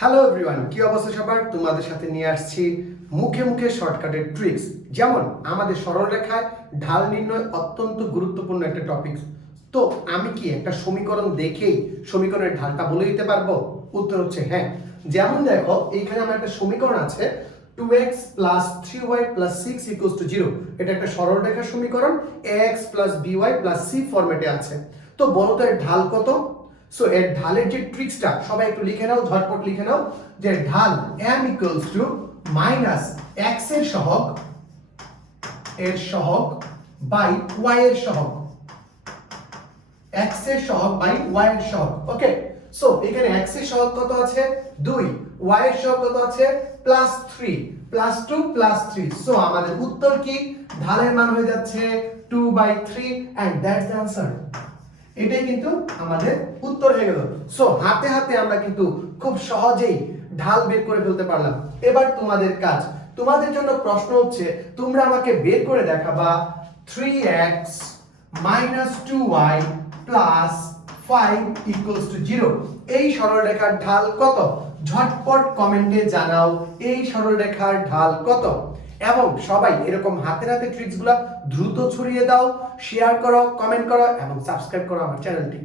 Hello everyone, কি অবস্থা সবার? তোমাদের সাথে নিয়ে আসছি মুখে মুখে শর্টকাটের ট্রিক্স। যেমন আমাদের সরল রেখায় ঢাল নির্ণয় অত্যন্ত গুরুত্বপূর্ণ একটা টপিক। তো আমি কি একটা সমীকরণ দেখেই সমীকরণের ঢালটা বলে দিতে পারবো? উত্তর হচ্ছে হ্যাঁ। যেমন দেখো, এইখানে আমার একটা সমীকরণ আছে 2x plus 3y plus 6 equals to 0। এটা একটা সরল রেখার সমীকরণ, ax plus by plus c ফরম্যাটে আছে। তো বলো তো এর ঢাল কত? সো এর ঢালের যে ট্রিক্সটা সবাই একটু লিখে নাও, ঝটপট লিখে নাও যে ঢাল m equals to minus x এর সহগ বাই y এর সহগ, x এর সহগ বাই y এর সহগ। ওকে, সো এখানে x এর সহগ কত আছে? 2, y এর সহগ কত আছে? +3, +2 +3। সো আমাদের উত্তর কি? ঢালের মান হয়ে যাচ্ছে 2/3 and that's the answer। এটাই কিন্তু আমাদের উত্তর হয়ে গেল। সো হাতে হাতে আমরা কিন্তু খুব সহজেই ঢাল বের করে ফেলতে পারলাম। এবার তোমাদের কাজ, তোমাদের জন্য প্রশ্ন হচ্ছে তোমরা আমাকে বের করে দেখাবা 3x minus 2y plus 5 equals to 0। এই সরলরেখার ঢাল কত? ঝটপট কমেন্টে জানাও এই সরলরেখার ঢাল কত। এবং সবাই এরকম হাতের হাতে ট্রিক্সগুলো দ্রুত ছড়িয়ে দাও, শেয়ার করো, কমেন্ট করো এবং সাবস্ক্রাইব করো আমার চ্যানেলটি।